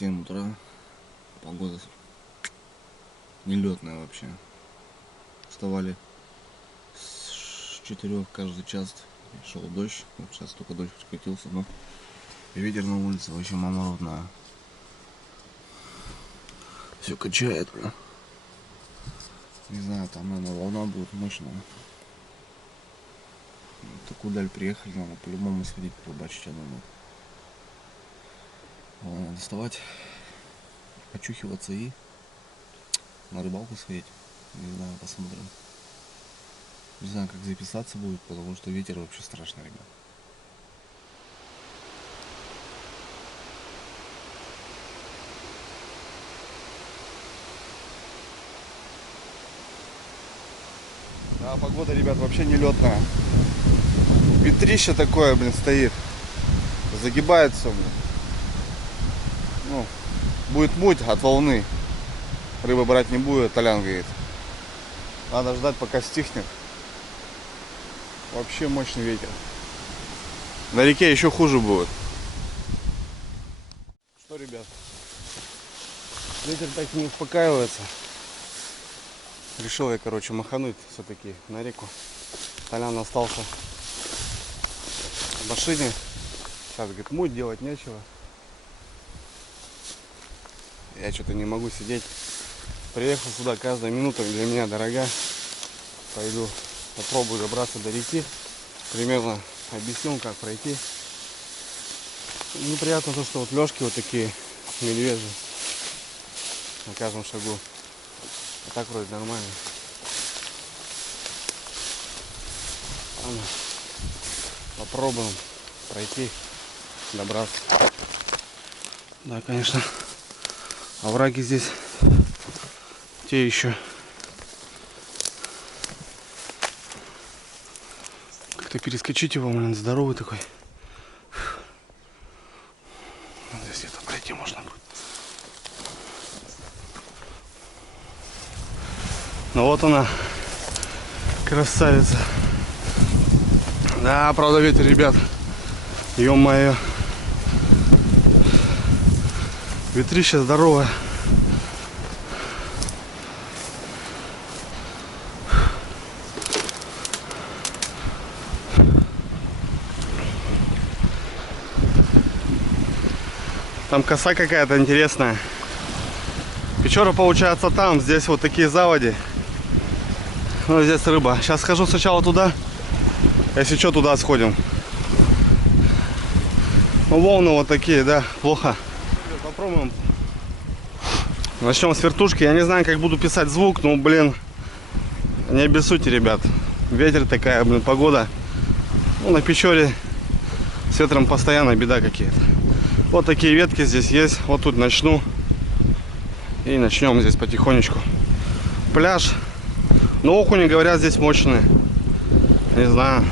7 утра. Погода нелетная вообще. Вставали с 4 каждый час. Шел дождь. Вот сейчас только дождь скатился, но ветер на улице вообще мамородная. Все качает. Не знаю, там, наверное, волна будет мощная. Такую даль приехали, надо по-любому сходить порыбачить, я думаю. Надо доставать, очухиваться и на рыбалку сходить. Не знаю, посмотрим. Не знаю, как записаться будет, потому что ветер вообще страшный, ребят. Да, погода, ребят, вообще нелетная. Ветрище такое, блин, стоит. Загибает все, блин. Ну, будет муть от волны. Рыба брать не будет, Толян говорит. Надо ждать, пока стихнет. Вообще мощный ветер. На реке еще хуже будет. Что, ребят? Ветер так не успокаивается. Решил я, короче, махануть все-таки на реку. Толян остался в машине. Сейчас, говорит, муть, делать нечего. Я что-то не могу сидеть. Приехал сюда, каждая минута для меня дорога. Пойду попробую добраться до реки. Примерно объясню, как пройти. Неприятно то, что вот лёжки вот такие медвежьи на каждом шагу. А так вроде нормально. Ладно. Попробуем пройти, добраться. Да, конечно, овраги здесь те еще. Как-то перескочить его, блин, здоровый такой. Здесь где-то пройти можно будет. Ну вот она, красавица. Да, правда ветер, ребят. Ё-моё. Ветрище здоровое. Там коса какая-то интересная. Печора получается там. Здесь вот такие заводи. Ну, здесь рыба. Сейчас схожу сначала туда. Если что, туда сходим. Ну, волны вот такие, да, плохо. Попробуем. Начнем с вертушки. Я не знаю, как буду писать звук, но, блин, не обессудьте, ребят. Ветер такая, блин, погода. Ну, на Печоре с ветром постоянно беда какие-то. Вот такие ветки здесь есть. Вот тут начну. И начнем здесь потихонечку. Пляж. Но окуни, говорят, здесь мощные. Не знаю.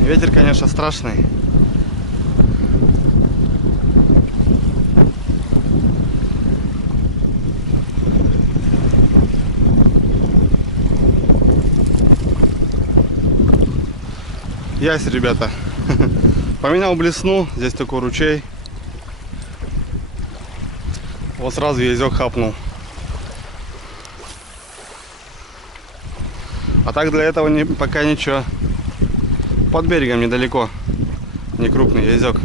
Ветер, конечно, страшный. Ясь, ребята. Поменял блесну. Здесь такой ручей. Вот сразу язёк хапнул. А так для этого пока ничего. Под берегом недалеко. Не крупный язёк.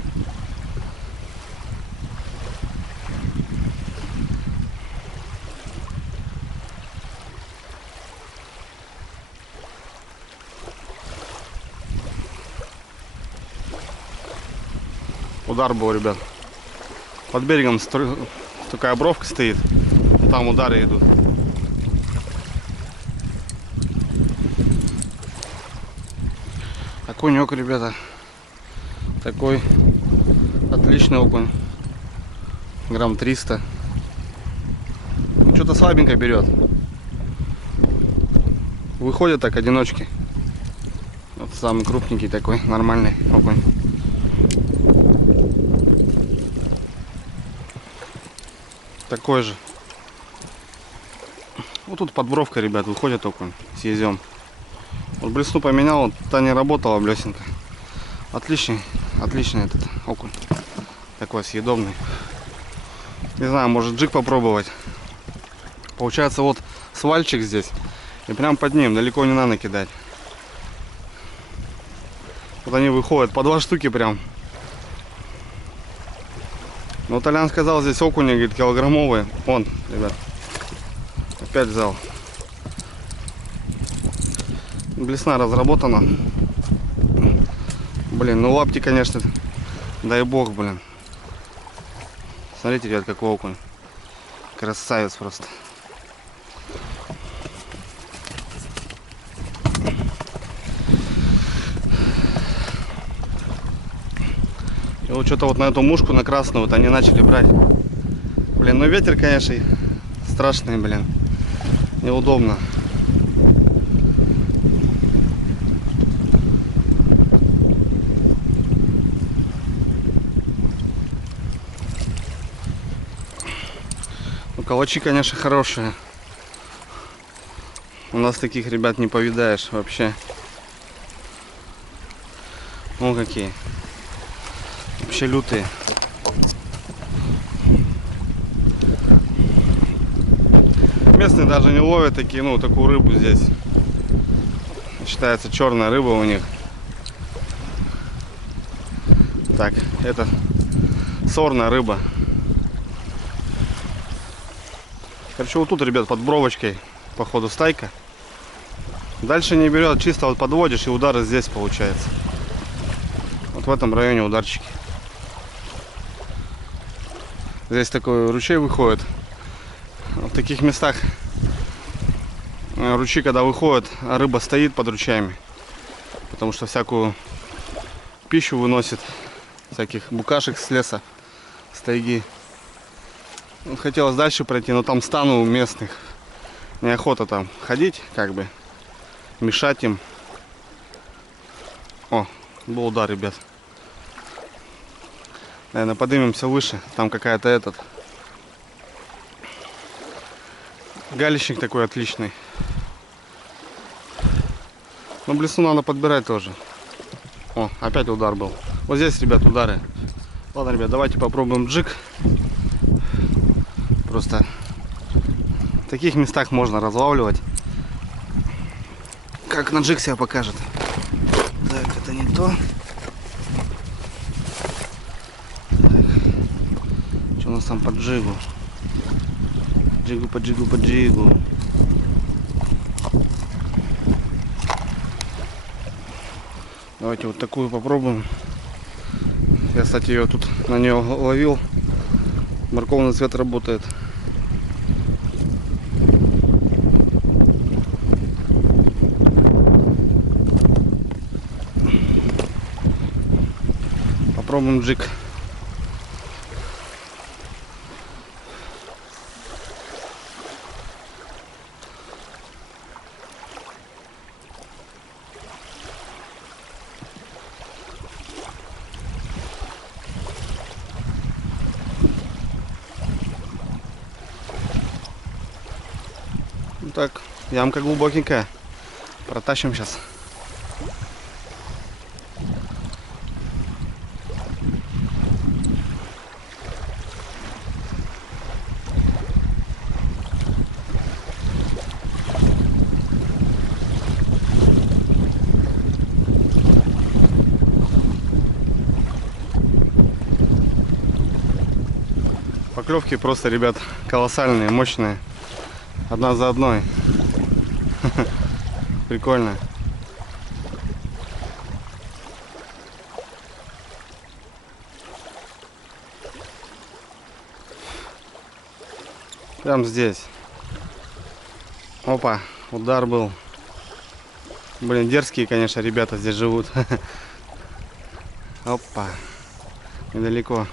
Удар был, ребят. Под берегом такая бровка стоит. Там удары идут. Окунёк, ребята. Такой отличный окунь. Грамм 300. Ну, что-то слабенько берет. Выходят так одиночки. Вот самый крупненький такой, нормальный окунь. Такой же. Вот тут под бровкой, ребят, выходит окунь с язем. Вот блесну поменял, вот та не работала блесенка. Отличный этот окунь. такой съедобный. Не знаю, может джиг попробовать. Получается вот свальчик здесь. И прям под ним, далеко не надо кидать. Вот они выходят по 2 штуки прям. Но Толян сказал, здесь окуни, говорит, килограммовые. Вон, ребят. Опять взял. Блесна разработана. Блин, ну лапти, конечно, дай бог, блин. Смотрите, ребят, какой окунь. Красавец просто. И вот что-то вот на эту мушку, на красную, вот они начали брать. Блин, ну ветер, конечно, страшный, блин. Неудобно. Ну, калачи, конечно, хорошие. У нас таких, ребят, не повидаешь вообще. Ну какие. Вообще лютые. Местные даже не ловят такие, ну, такую рыбу здесь. Считается черная рыба у них. Так, это сорная рыба. Короче, вот тут, ребят, под бровочкой, походу, стайка. Дальше не берет, чисто вот подводишь, и удары здесь получается. Вот в этом районе ударчики. Здесь такой ручей выходит. В таких местах ручьи, когда выходят, а рыба стоит под ручьями. Потому что всякую пищу выносит. Всяких букашек с леса, с тайги. Вот хотелось дальше пройти, но там стану у местных. Неохота там ходить, как бы. Мешать им. О, был удар, ребят. Наверное, поднимемся выше. Там какая-то этот галищник такой отличный. Но блесну надо подбирать тоже. О, опять удар был. Вот здесь, ребят, удары. Ладно, ребят, давайте попробуем джиг. Просто в таких местах можно разлавливать. Как на джиг себя покажет. Так, это не то. Что у нас там по джигу? Джигу по джигу по джигу. Давайте вот такую попробуем. Я, кстати, ее тут на нее ловил. Морковный цвет работает. Попробуем джиг. Так, ямка глубокенькая. Протащим сейчас. Поклевки просто, ребят, колоссальные, мощные. Одна за одной. Прикольно. Прям здесь. Опа, удар был. Блин, дерзкие, конечно, ребята здесь живут. Опа. Недалеко.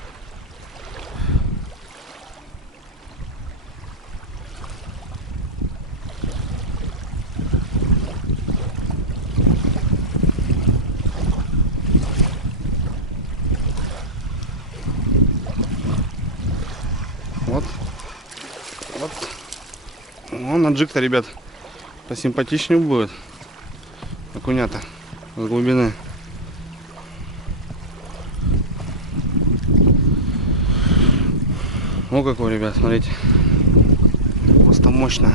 Вот. Ну, на джиг-то, ребят, посимпатичнее будет. Окунята с глубины. Ну какой, ребят, смотрите. Просто мощно.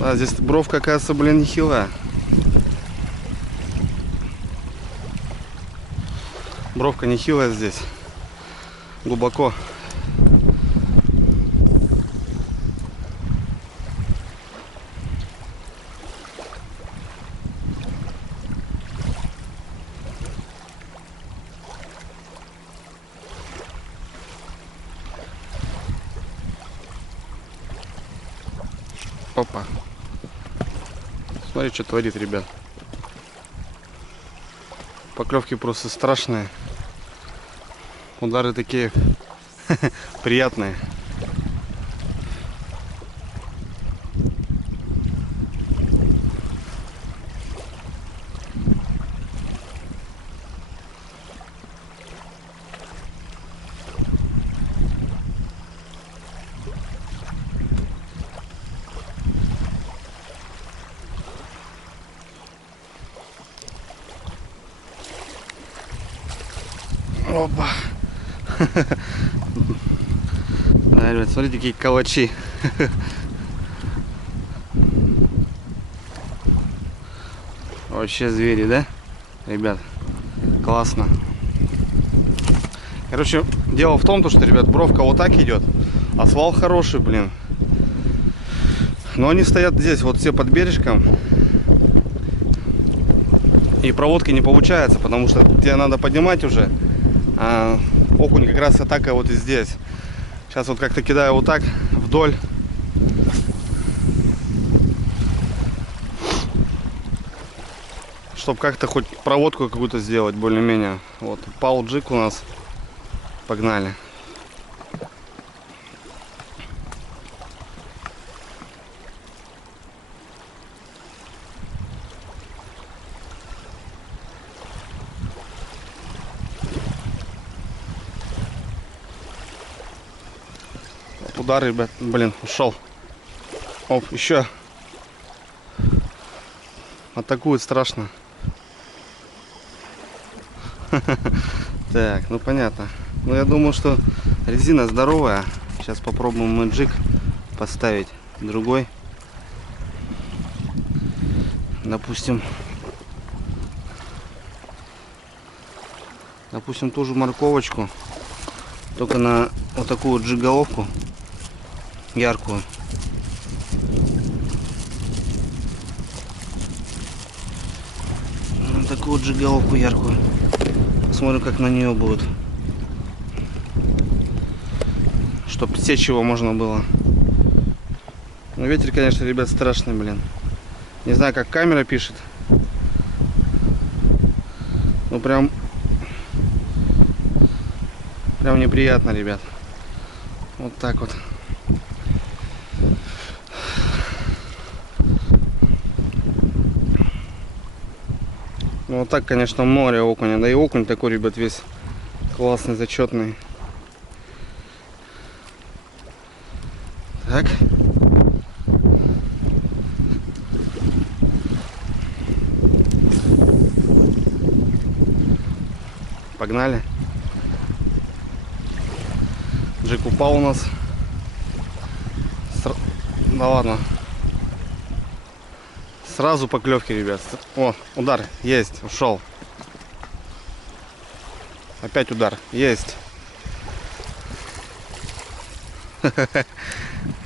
А здесь бровка, оказывается, блин, нехилая. Бровка нехилая здесь. Глубоко. Опа. Смотри, что творит, ребят. Поклевки просто страшные. Удары такие приятные. Опа. Да, ребят, смотрите, какие калачи. Вообще звери, да? Ребят, классно. Короче, дело в том, что, ребят, бровка вот так идет, а свал хороший, блин. Но они стоят здесь, вот все под бережком. И проводки не получается, потому что тебе надо поднимать уже. А окунь как раз атака вот и здесь. Сейчас вот как-то кидаю вот так вдоль. Чтобы как-то хоть проводку какую-то сделать более-менее. Вот, пал джиг у нас. Погнали. Удар, ребят, блин, ушел. Оп, еще. Атакует страшно. Так, ну понятно. Ну я думаю, что резина здоровая. Сейчас попробуем мы джиг поставить другой. Допустим, ту же морковочку, только на вот такую джиголовку яркую. На такую джиголовку яркую. Посмотрим, как на нее будет. Чтоб сечь его можно было. Ну, ветер, конечно, ребят, страшный, блин. Не знаю, как камера пишет. Ну, прям неприятно, ребят. Вот так вот. Ну, вот так, конечно, море окуня. Да и окунь такой, ребят, весь классный, зачетный. Так. Погнали. Джиг упал у нас. Да ладно. Сразу поклевки, ребят. О, удар. Есть. Ушел. Опять удар. Есть.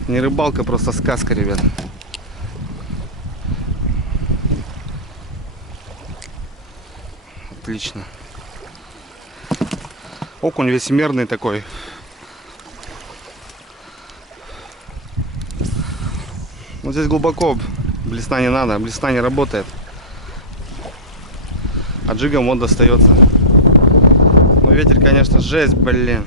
Не рыбалка, просто сказка, ребят. Отлично. Окунь весь мерный такой. Вот здесь глубоко. Блесна не надо. Блесна не работает. А джигом вот достается. Ну ветер, конечно, жесть, блин.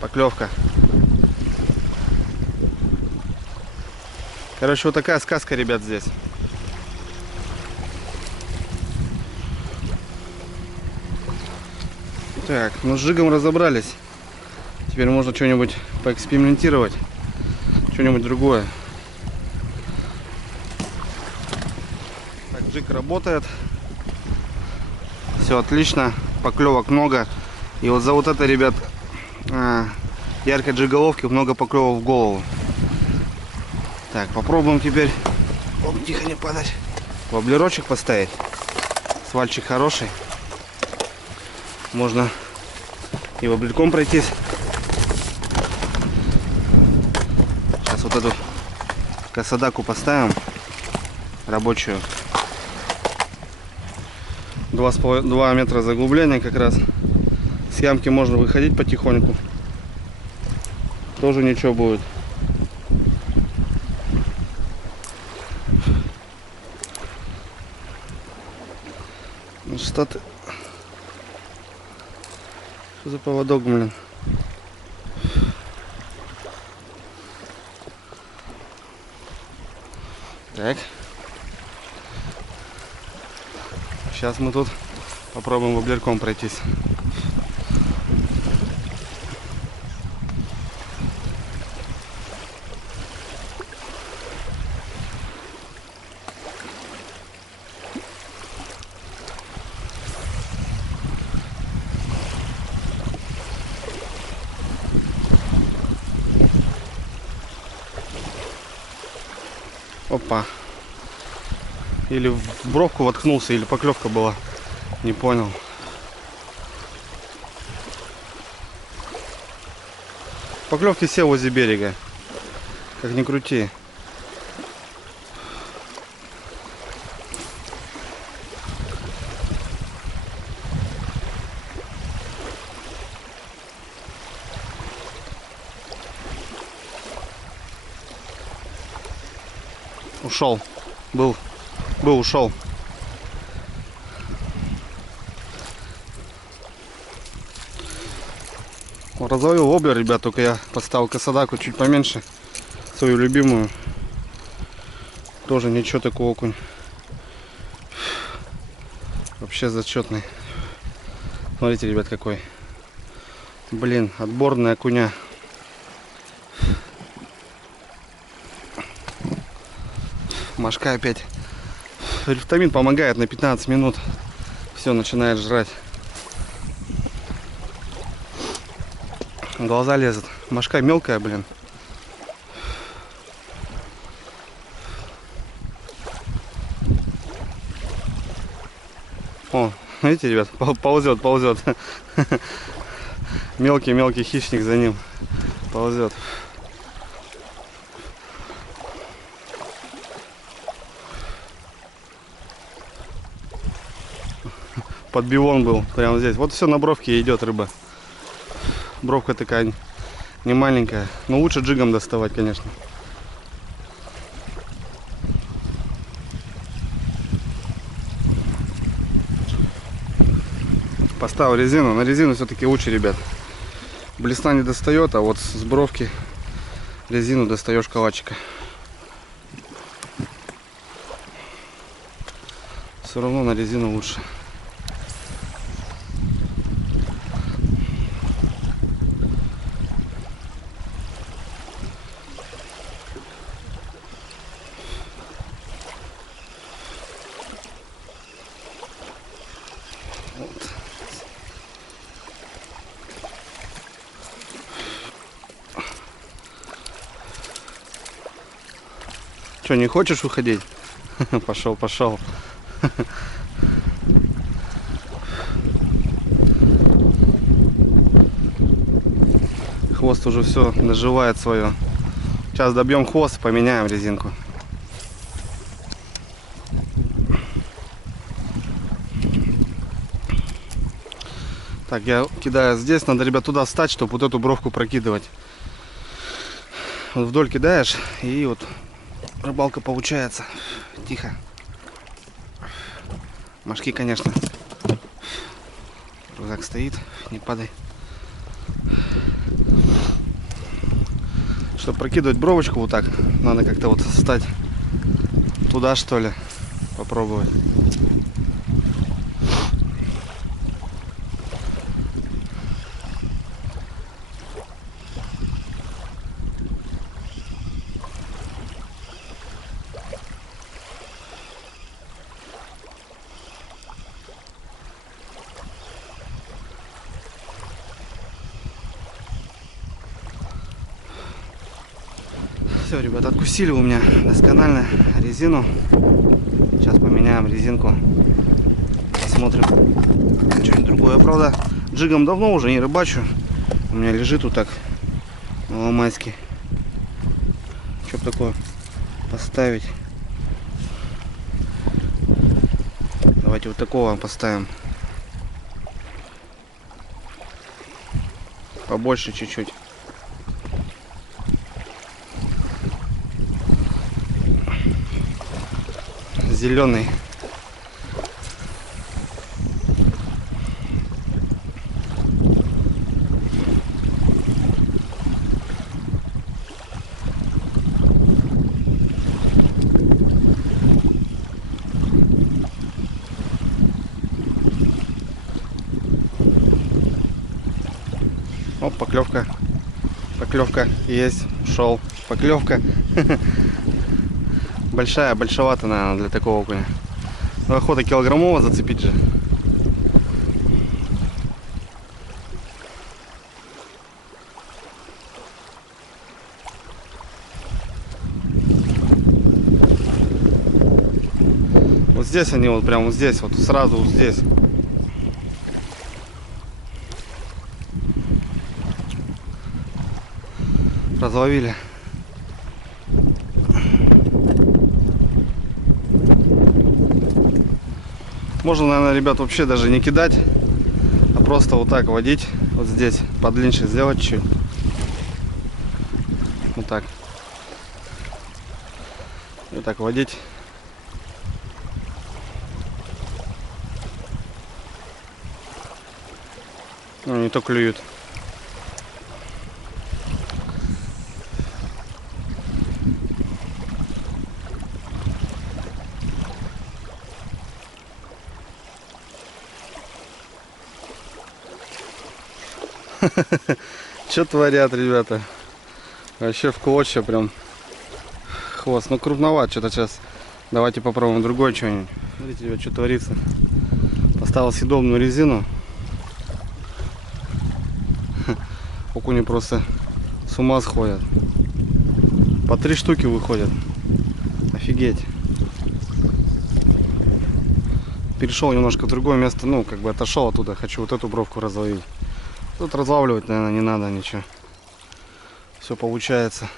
Поклевка. Короче, вот такая сказка, ребят, здесь. Так, ну с джигом разобрались. Теперь можно что-нибудь поэкспериментировать. Что-нибудь другое. Так, джиг работает. Все отлично. Поклевок много. И вот за вот это, ребят, яркой джиголовки много поклевок в голову. Так, попробуем теперь. Оп, тихо, не падать. Воблерочек поставить. Свальчик хороший. Можно и воблерком пройтись. Сейчас вот эту косодаку поставим. Рабочую. 2 метра заглубления как раз. С ямки можно выходить потихоньку. Тоже ничего будет. Что ты? Что за поводок, блин? Так. Сейчас мы тут попробуем воблерком пройтись. Опа. Или в бровку воткнулся, или поклевка была. Не понял. Поклевки все возле берега. Как ни крути. Ушел. Был, ушел. Разловил воблер, ребят, только я поставил косодаку чуть поменьше, свою любимую. Тоже ничего, такой окунь. Вообще зачетный. Смотрите, ребят, какой. Блин, отборная окуня. Мошка опять. Рифтамин помогает на 15 минут. Все, начинает жрать. Глаза лезут. Мошка мелкая, блин. О, видите, ребят, ползет. Мелкий хищник за ним ползет. Подбивон был прямо здесь. Вот все на бровке идет рыба. Бровка такая не маленькая. Но лучше джигом доставать, конечно. Поставил резину. На резину все-таки лучше, ребят. Блесна не достает, а вот с бровки резину достаешь калачика. Все равно на резину лучше. Что, не хочешь выходить? Пошел. Хвост уже все наживает свое. Сейчас добьем хвост, поменяем резинку. Так, я кидаю здесь. Надо, ребят, туда встать, чтобы вот эту бровку прокидывать. Вот вдоль кидаешь, и вот рыбалка получается. Тихо. Мошки, конечно. Рюкзак стоит, не падай. Чтобы прокидывать бровочку вот так, надо как-то вот встать туда, что ли, попробовать. Все, ребята, откусили у меня досконально резину. Сейчас поменяем резинку. Посмотрим что-нибудь другое. Правда, джигом давно уже не рыбачу. У меня лежит вот так маломайский. Что бы такое поставить? Давайте вот такого поставим. Побольше чуть-чуть. Зеленый. О, поклевка. Поклевка есть. Шел. Поклевка. Большая, большевато, наверное, для такого окуня. Но охота килограммово зацепить же. Вот здесь они, вот прям вот здесь, вот сразу вот здесь. Разловили. Можно, наверное, ребят, вообще даже не кидать, а просто вот так водить. Вот здесь подлиннее сделать чуть. Вот так. И вот так водить. Ну, не то клюют. Что творят, ребята? Вообще в клочья прям хвост. Ну, крупноват что-то сейчас. Давайте попробуем другое что-нибудь. Смотрите, ребят, что творится. Поставил съедобную резину. Окуни просто с ума сходят. По 3 штуки выходят. Офигеть. Перешел немножко в другое место. Ну, как бы отошел оттуда. Хочу вот эту бровку разловить. Тут разлавливать, наверное, не надо ничего. Все получается.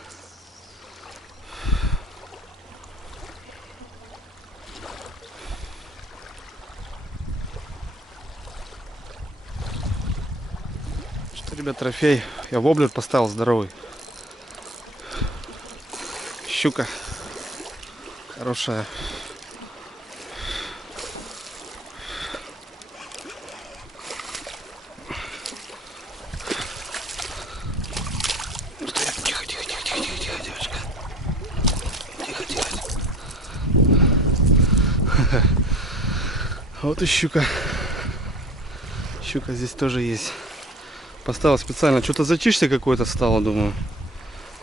Что, ребят, трофей. Я воблер поставил здоровый. Щука. Хорошая. Вот и щука. Щука здесь тоже есть. Поставил специально. Что-то затишье какое-то стало, думаю.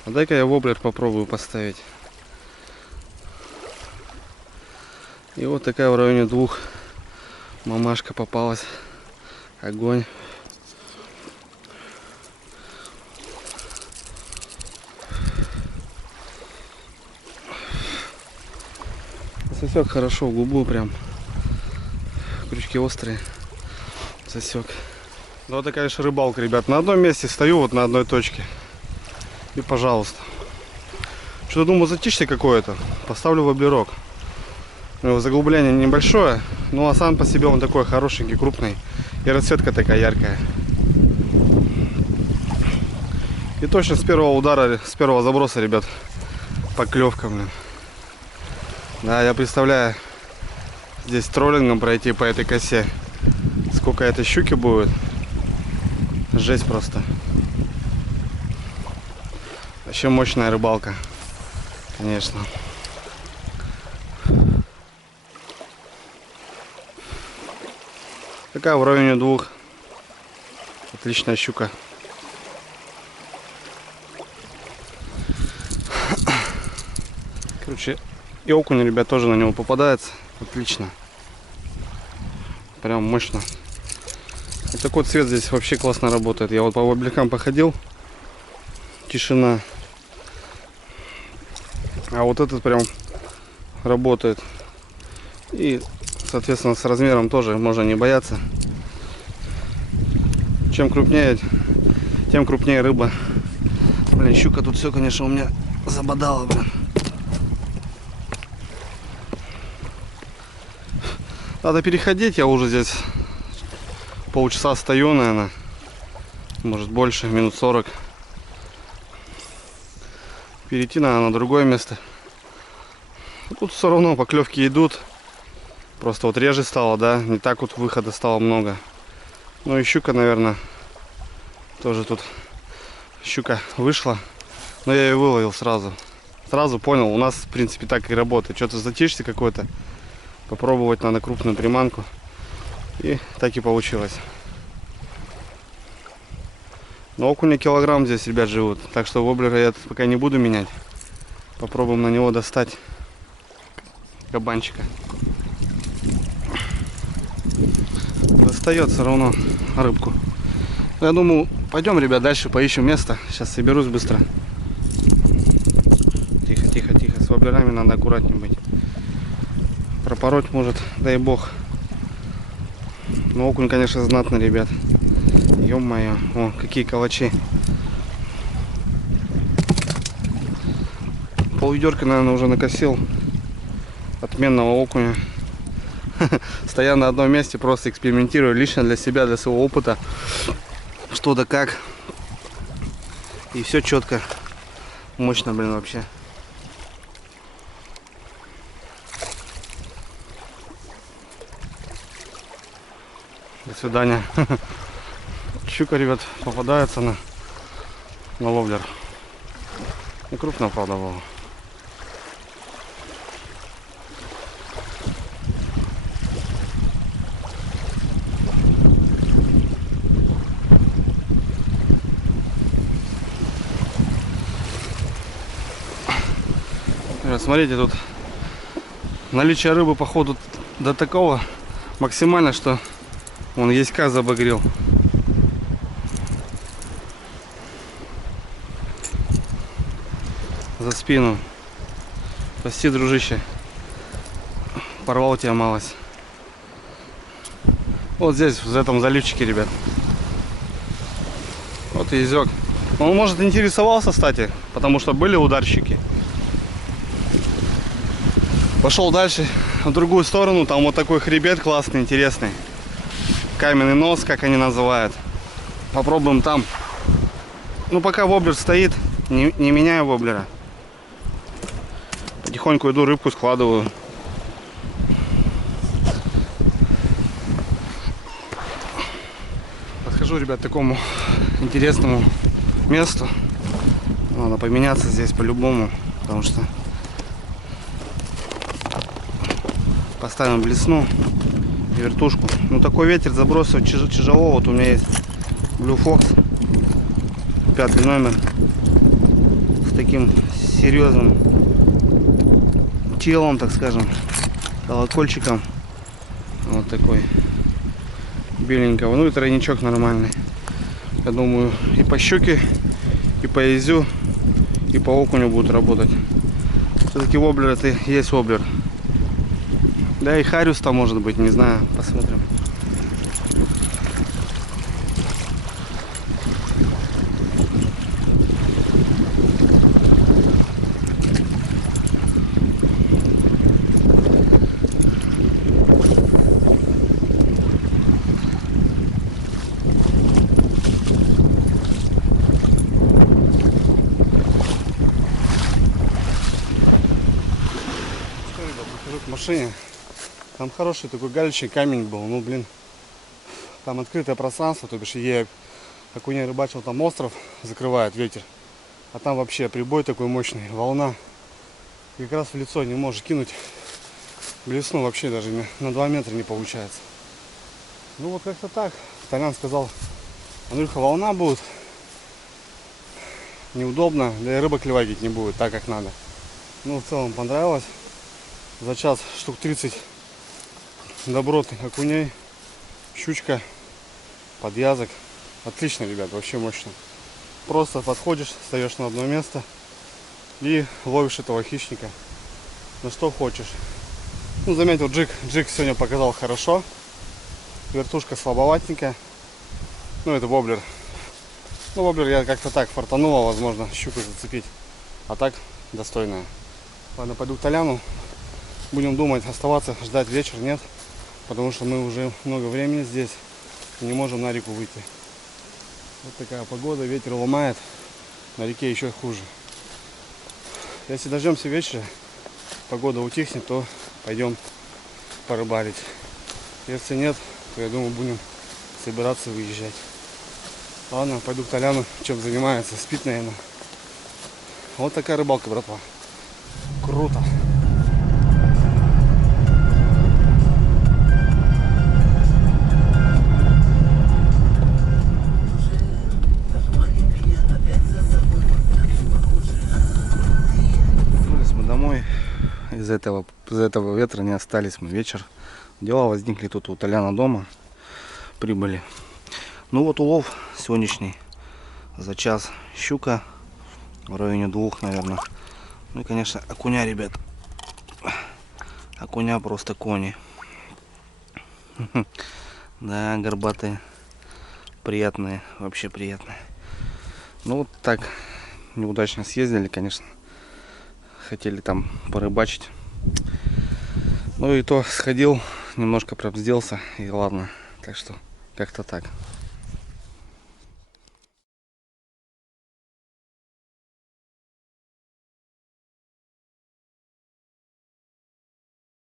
А дай-ка я воблер попробую поставить. И вот такая в районе 2 мамашка попалась. Огонь. Засек хорошо в губу прям. Крючки острые. Засек. Ну вот такая же рыбалка, ребят. На одном месте стою, вот на одной точке. И пожалуйста. Что-то думаю, затишье какое-то. Поставлю воблерок. У него заглубление небольшое, ну а сам по себе он такой хорошенький, крупный. И расцветка такая яркая. И точно с первого удара, с первого заброса, ребят, поклевка, блин. Да, я представляю, здесь троллингом пройти по этой косе. Сколько этой щуки будет. Жесть просто. Вообще мощная рыбалка. Конечно. Такая в районе 2. Отличная щука. Короче, и окунь, ребят, тоже на него попадается. Отлично. Прям мощно. И такой цвет здесь вообще классно работает. Я вот по воблеркам походил. Тишина. А вот этот прям работает. И, соответственно, с размером тоже можно не бояться. Чем крупнее, тем крупнее рыба. Блин, щука тут все, конечно, у меня забодала, блин. Надо переходить, я уже здесь полчаса стою, наверное. Может больше, минут 40. Перейти надо на другое место. Тут все равно поклевки идут. Просто вот реже стало, да, не так вот выхода стало много. Ну и щука, наверное, тоже тут щука вышла. Но я ее выловил сразу. Сразу понял, у нас в принципе так и работает. Что-то затишье какое-то. Попробовать надо крупную приманку. И так и получилось. Но окуня килограмм здесь, ребят, живут. Так что воблера я пока не буду менять. Попробуем на него достать кабанчика. Достает все равно рыбку. Я думаю, пойдем, ребят, дальше поищем место. Сейчас соберусь быстро. Тихо, тихо, тихо. С воблерами надо аккуратнее быть. Пропороть может, дай бог. Но окунь, конечно, знатный, ребят. Ё-моё. О, какие калачи. Пол-ведерка, наверное, уже накосил. Отменного окуня. Стоя на одном месте, просто экспериментирую лично для себя, для своего опыта. Что да как. И все четко. Мощно, блин, вообще. До свидания. Щука, ребят, попадается на воблер. И крупно, правда, было. Ребят, смотрите, тут наличие рыбы, походу, до такого максимально, что он яська забагрил. За спину. Прости, дружище. Порвал тебя малость. Вот здесь, в этом заливчике, ребят. Вот и язёк. Он, может, интересовался, кстати, потому что были ударщики. Пошел дальше, в другую сторону. Там вот такой хребет классный, интересный. Каменный нос, как они называют. Попробуем там. Ну, пока воблер стоит, не меняю воблера. Потихоньку иду, рыбку складываю. Подхожу, ребят, к такому интересному месту. Надо поменяться здесь по-любому, потому что поставим блесну и вертушку. Ну, такой ветер забросывать тяжело. Вот у меня есть Blue Fox 5 номер с таким серьезным телом, так скажем, колокольчиком. Вот такой беленького. Ну и тройничок нормальный. Я думаю, и по щуке, и по езю, и по окуню будут работать. Все-таки воблер это и есть воблер. Да и хариус там может быть, не знаю, посмотрим. К машине. Там хороший такой галечный камень был. Ну, блин, там открытое пространство, то бишь я окуней рыбачил, там остров закрывает ветер, а там вообще прибой такой мощный, волна, и как раз в лицо не можешь кинуть блесну, вообще даже на 2 метра не получается. Ну вот как-то так. Толян сказал: Андрюха, волна будет, неудобно, да и рыба клевать не будет так, как надо. Ну, в целом понравилось. За час штук 30 добротных окуней, щучка, подвязок. Отлично, ребят, вообще мощно. Просто подходишь, встаешь на одно место, и ловишь этого хищника на что хочешь. Ну, заметил, джиг сегодня показал хорошо. Вертушка слабоватенькая. Ну, это воблер. Ну, воблер я как-то так фартануло, возможно, щуку зацепить. А так, достойная. Ладно, пойду к Толяну. Будем думать, оставаться, ждать вечер, нет. Потому что мы уже много времени здесь. И не можем на реку выйти. Вот такая погода, ветер ломает. На реке еще хуже. Если дождемся вечера, погода утихнет, то пойдем порыбалить. Если нет, то я думаю, будем собираться выезжать. Ладно, пойду к Толяну, чем занимается, спит, наверное. Вот такая рыбалка, братва. Круто. Вернулись мы домой. Из-за этого ветра не остались мы вечер. Дела возникли тут у Толяна дома. Прибыли. Ну вот улов сегодняшний. За час щука. В районе 2, наверное. Ну и, конечно, окуня, ребят. Окуня просто кони. Да, горбатые. Приятные. Вообще приятные. Ну вот так. Неудачно съездили, конечно. Хотели там порыбачить. Ну и то сходил. Немножко пробздился. И ладно. Так что как-то так.